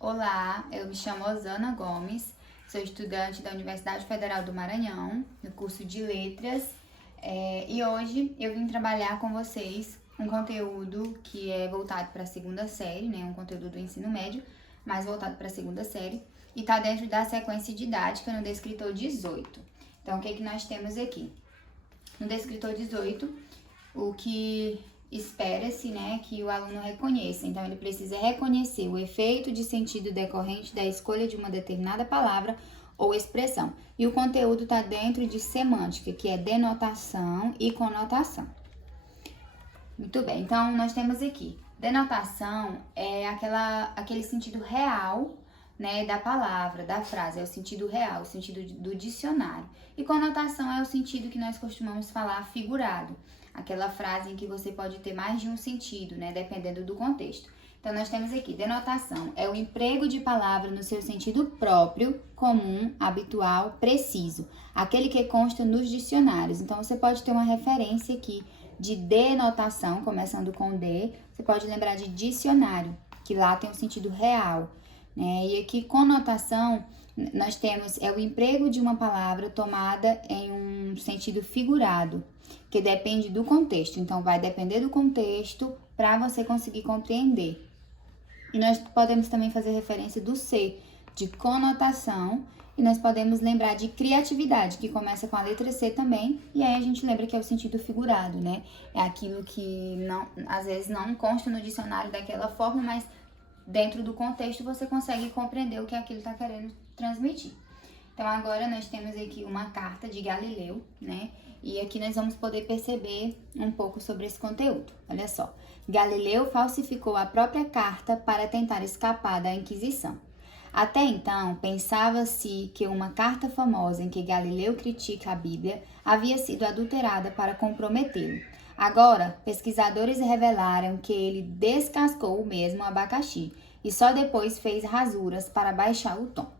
Olá, eu me chamo Osana Gomes, sou estudante da Universidade Federal do Maranhão, no curso de Letras, e hoje eu vim trabalhar com vocês um conteúdo que é voltado para a segunda série, né, um conteúdo do ensino médio, mas voltado para a segunda série, e está dentro da sequência didática no Descritor 18. Então, o que nós temos aqui? No Descritor 18, o que espera-se, né, que o aluno reconheça. Então, ele precisa reconhecer o efeito de sentido decorrente da escolha de uma determinada palavra ou expressão. E o conteúdo está dentro de semântica, que é denotação e conotação. Muito bem, então nós temos aqui, denotação é aquele sentido real, né, da palavra, da frase, é o sentido real, o sentido do dicionário. E conotação é o sentido que nós costumamos falar figurado, aquela frase em que você pode ter mais de um sentido, né, dependendo do contexto. Então, nós temos aqui, denotação é o emprego de palavra no seu sentido próprio, comum, habitual, preciso, aquele que consta nos dicionários. Então, você pode ter uma referência aqui de denotação, começando com D, você pode lembrar de dicionário, que lá tem um sentido real, né? E aqui, conotação, nós temos, é o emprego de uma palavra tomada em um sentido figurado, que depende do contexto. Então, vai depender do contexto para você conseguir compreender. E nós podemos também fazer referência do C, de conotação, e nós podemos lembrar de criatividade, que começa com a letra C também, e aí a gente lembra que é o sentido figurado, né? É aquilo que não, às vezes não consta no dicionário daquela forma, mas dentro do contexto você consegue compreender o que aquilo está querendo transmitir. Então, agora nós temos aqui uma carta de Galileu, né? E aqui nós vamos poder perceber um pouco sobre esse conteúdo. Olha só. Galileu falsificou a própria carta para tentar escapar da Inquisição. Até então, pensava-se que uma carta famosa em que Galileu critica a Bíblia havia sido adulterada para comprometê-lo. Agora, pesquisadores revelaram que ele descascou o mesmo abacaxi e só depois fez rasuras para baixar o tom.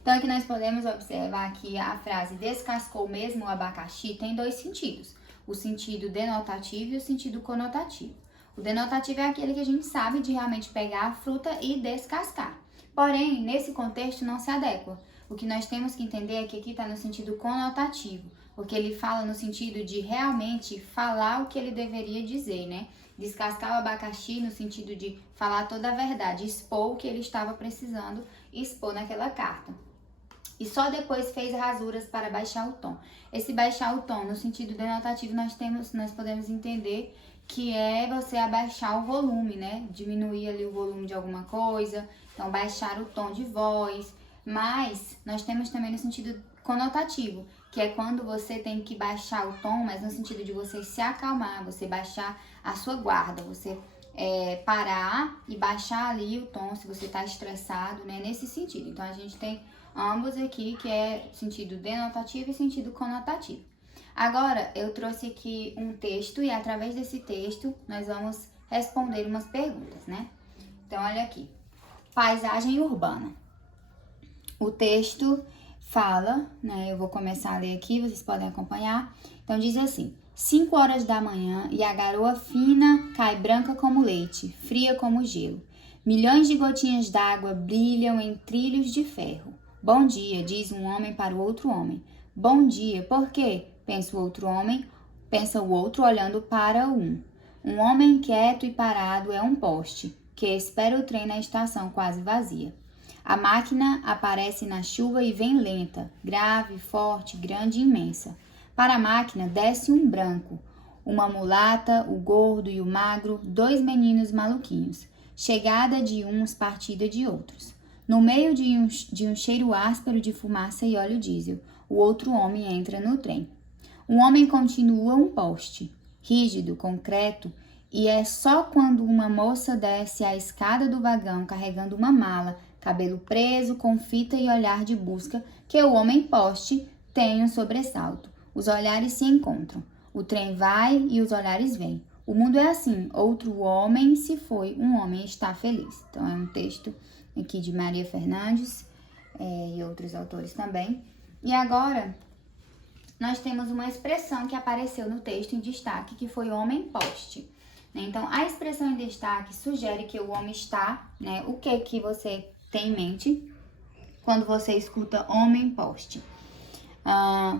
Então, aqui nós podemos observar que a frase descascou mesmo o abacaxi tem dois sentidos, o sentido denotativo e o sentido conotativo. O denotativo é aquele que a gente sabe de realmente pegar a fruta e descascar. Porém, nesse contexto não se adequa. O que nós temos que entender é que aqui está no sentido conotativo, porque ele fala no sentido de realmente falar o que ele deveria dizer, né? Descascar o abacaxi no sentido de falar toda a verdade, expor o que ele estava precisando expor naquela carta. E só depois fez rasuras para baixar o tom. Esse baixar o tom, no sentido denotativo, nós podemos entender que é você abaixar o volume, né? Diminuir ali o volume de alguma coisa, então baixar o tom de voz. Mas nós temos também no sentido conotativo, que é quando você tem que baixar o tom, mas no sentido de você se acalmar, você baixar a sua guarda, você parar e baixar ali o tom se você está estressado, né? Nesse sentido. Então, a gente tem ambos aqui, que é sentido denotativo e sentido conotativo. Agora, eu trouxe aqui um texto e através desse texto nós vamos responder umas perguntas, né? Então, olha aqui. Paisagem urbana. O texto fala, né? Eu vou começar a ler aqui, vocês podem acompanhar. Então, diz assim: 5 horas da manhã e a garoa fina cai branca como leite, fria como gelo. Milhões de gotinhas d'água brilham em trilhos de ferro. Bom dia, diz um homem para o outro homem. Bom dia, por quê? Pensa o outro olhando para um. Um homem quieto e parado é um poste, que espera o trem na estação quase vazia. A máquina aparece na chuva e vem lenta, grave, forte, grande e imensa. Para a máquina desce um branco, uma mulata, o gordo e o magro, 2 meninos maluquinhos. Chegada de uns, partida de outros. No meio de um cheiro áspero de fumaça e óleo diesel, o outro homem entra no trem. Um homem continua um poste, rígido, concreto, e é só quando uma moça desce a escada do vagão carregando uma mala, cabelo preso, com fita e olhar de busca, que o homem poste tem um sobressalto. Os olhares se encontram. O trem vai e os olhares vêm. O mundo é assim. Outro homem se foi, um homem está feliz. Então, é um texto aqui de Maria Fernandes e outros autores também. E agora, nós temos uma expressão que apareceu no texto em destaque, que foi homem poste. Então, a expressão em destaque sugere que o homem está, né? O que você ter em mente quando você escuta homem poste?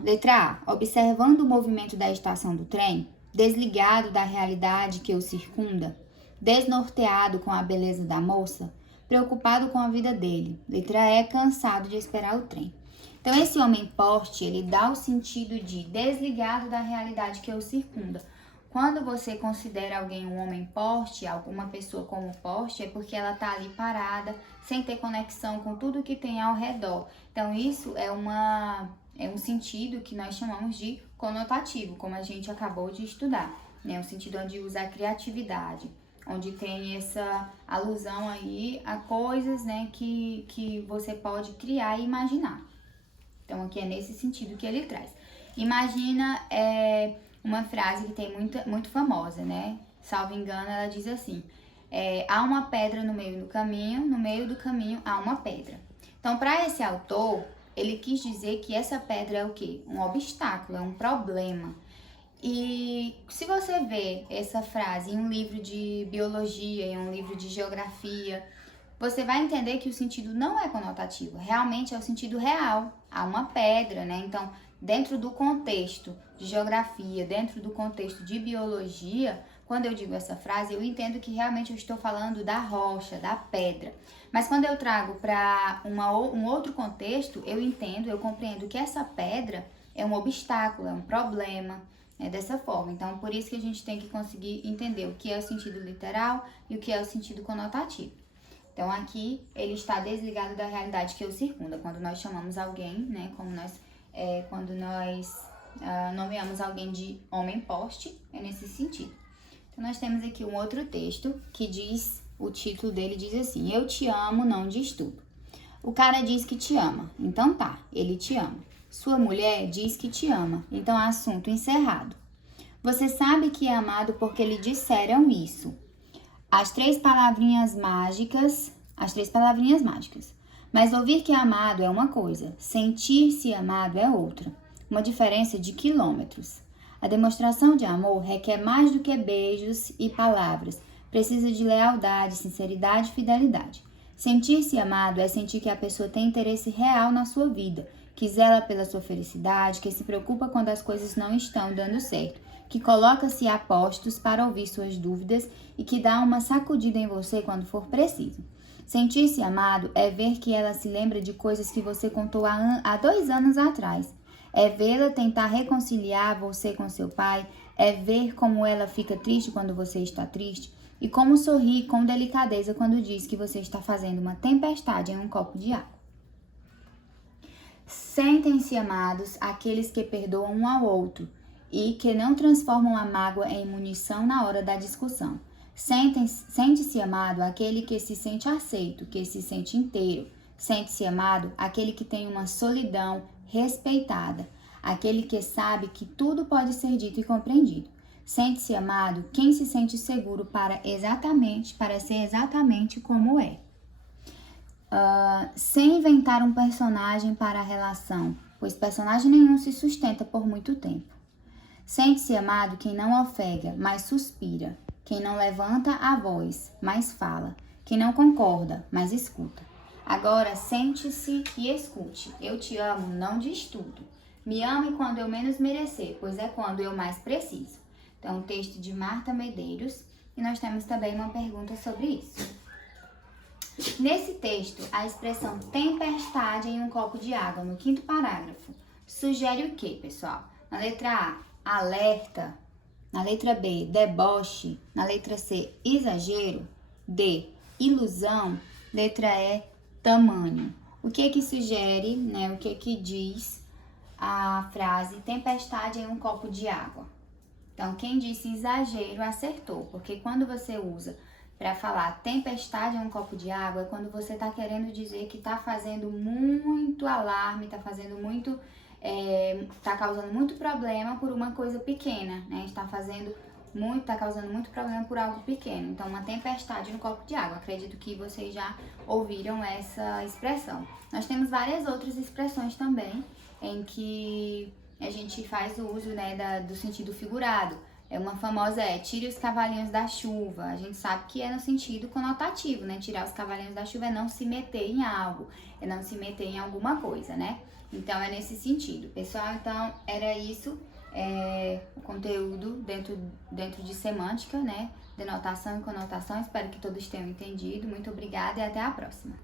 Letra A. Observando o movimento da estação do trem, desligado da realidade que o circunda, desnorteado com a beleza da moça, preocupado com a vida dele. Letra E. Cansado de esperar o trem. Então, esse homem poste, ele dá o sentido de desligado da realidade que o circunda. Quando você considera alguém um homem poste, alguma pessoa como poste, é porque ela está ali parada, sem ter conexão com tudo que tem ao redor. Então, isso é um sentido que nós chamamos de conotativo, como a gente acabou de estudar, né? Um sentido onde usa a criatividade, onde tem essa alusão aí a coisas, né, que você pode criar e imaginar. Então, aqui é nesse sentido que ele traz. Imagina uma frase que tem muito famosa, né? Salvo engano, ela diz assim: há uma pedra no meio do caminho há uma pedra. Então, para esse autor, ele quis dizer que essa pedra é o quê? Um obstáculo, é um problema. E se você vê essa frase em um livro de biologia, em um livro de geografia, você vai entender que o sentido não é conotativo, realmente é o sentido real. Há uma pedra, né? Então, dentro do contexto de geografia, dentro do contexto de biologia, quando eu digo essa frase, eu entendo que realmente eu estou falando da rocha, da pedra. Mas quando eu trago para um outro contexto, eu compreendo que essa pedra é um obstáculo, é um problema, dessa forma. Então, por isso que a gente tem que conseguir entender o que é o sentido literal e o que é o sentido conotativo. Então, aqui ele está desligado da realidade que o circunda. Quando nós chamamos alguém, né, quando nós nomeamos alguém de homem poste, é nesse sentido. Então, nós temos aqui um outro texto que diz, o título dele diz assim: eu te amo, não diz tudo. O cara diz que te ama, então tá, ele te ama. Sua mulher diz que te ama, então assunto encerrado. Você sabe que é amado porque lhe disseram isso. As três palavrinhas mágicas. Mas ouvir que é amado é uma coisa, sentir-se amado é outra. Uma diferença de quilômetros. A demonstração de amor requer mais do que beijos e palavras. Precisa de lealdade, sinceridade e fidelidade. Sentir-se amado é sentir que a pessoa tem interesse real na sua vida, que zela pela sua felicidade, que se preocupa quando as coisas não estão dando certo, que coloca-se a postos para ouvir suas dúvidas e que dá uma sacudida em você quando for preciso. Sentir-se amado é ver que ela se lembra de coisas que você contou há 2 anos atrás. É vê-la tentar reconciliar você com seu pai, é ver como ela fica triste quando você está triste e como sorri com delicadeza quando diz que você está fazendo uma tempestade em um copo de água. Sentem-se amados aqueles que perdoam um ao outro e que não transformam a mágoa em munição na hora da discussão. Sente-se amado aquele que se sente aceito, que se sente inteiro. Sente-se amado aquele que tem uma solidão respeitada, aquele que sabe que tudo pode ser dito e compreendido. Sente-se amado quem se sente seguro para ser exatamente como é. Sem inventar um personagem para a relação, pois personagem nenhum se sustenta por muito tempo. Sente-se amado quem não ofega, mas suspira, quem não levanta a voz, mas fala, quem não concorda, mas escuta. Agora sente-se e escute. Eu te amo, não diz tudo. Me ame quando eu menos merecer, pois é quando eu mais preciso. Então, um texto de Marta Medeiros, e nós temos também uma pergunta sobre isso. Nesse texto, a expressão tempestade em um copo de água, no 5º parágrafo, sugere o quê, pessoal? Na letra A, alerta. Na letra B, deboche. Na letra C, exagero. D, ilusão. Letra E, tamanho. O que sugere, né? O que diz a frase tempestade em um copo de água? Então, quem disse exagero acertou, porque quando você usa para falar tempestade em um copo de água, é quando você está querendo dizer que está fazendo muito alarme, está fazendo muito, está causando muito problema por uma coisa pequena, né? Está causando muito problema por algo pequeno. Então, uma tempestade no copo de água. Acredito que vocês já ouviram essa expressão. Nós temos várias outras expressões também em que a gente faz o uso, né, do sentido figurado. Uma famosa é tire os cavalinhos da chuva. A gente sabe que é no sentido conotativo, né? Tirar os cavalinhos da chuva é não se meter em algo, é não se meter em alguma coisa, né? Então é nesse sentido. Pessoal, então era isso, o conteúdo dentro de semântica, né? Denotação e conotação. Espero que todos tenham entendido. Muito obrigada e até a próxima.